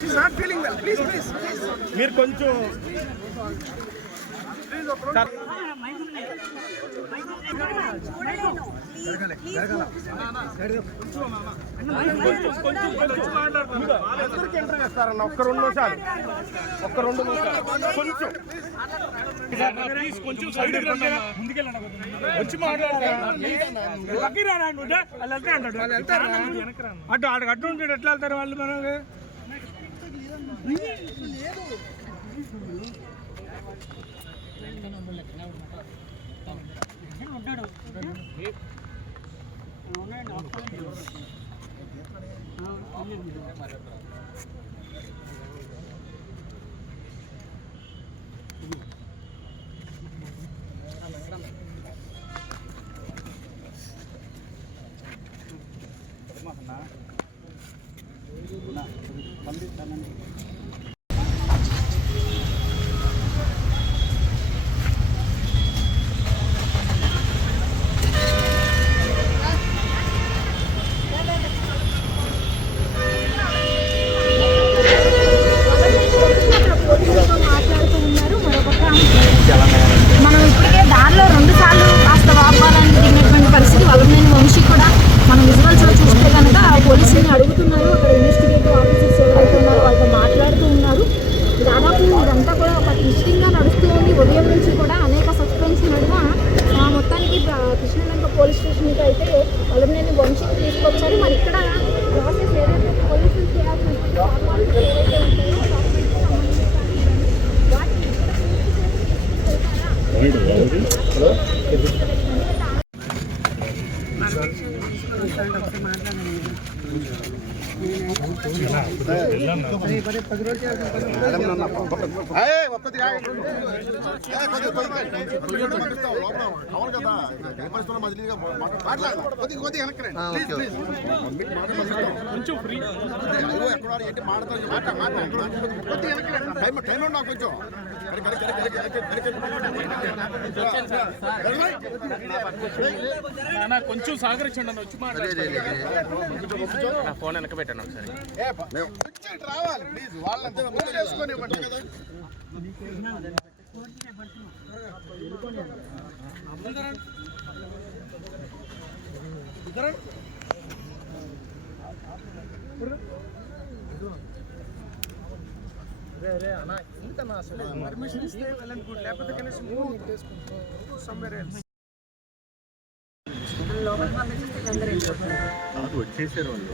She's not feeling well. Please. మీరు కొంచెం చేస్తారన్న ఒక్క 2 నిమిషాలు కొంచెం వచ్చి మాట్లాడారు అటు ఉంటాడు ఎట్లా వెళ్తారు వాళ్ళు మనకి అడుగుతున్నారు. అక్కడ ఇన్వెస్టిగేటివ్ ఆఫీసర్స్ ఎవరైతే ఉన్నారో వాళ్ళతో మాట్లాడుతూ ఉన్నారు. దాదాపు ఇదంతా కూడా ఒక ట్విస్టింగ్గా నడుస్తూ ఉంది. ఉదయం నుంచి కూడా అనేక సస్పెన్స్ నడుమ మొత్తానికి కృష్ణలంక పోలీస్ స్టేషన్కి అయితే వల్లభనేని వంశీని తీసుకొచ్చారు. మరి ఇక్కడ ప్రాసెస్ ఏదైతే పోలీసులు చేయాల్సి ఉంటుందో ఏవైతే ఉంటాయో కొంచెం సహకరించండి అన్న వచ్చి నా ఫోన్ వెనక పెట్టాను ఒకసారి రావాలి ప్లీజ్ వాళ్ళంతా చేసుకొని అన్న ఇంత పర్మిషన్ ఇస్తే వెళ్ళండి గుడ్ లేకపోతే కనీసం సమ్వేర్ ఎల్స్ లోపల పంపించేస్తే అందరూ వెళ్ళిపోతారు. వచ్చేసారు వాళ్ళు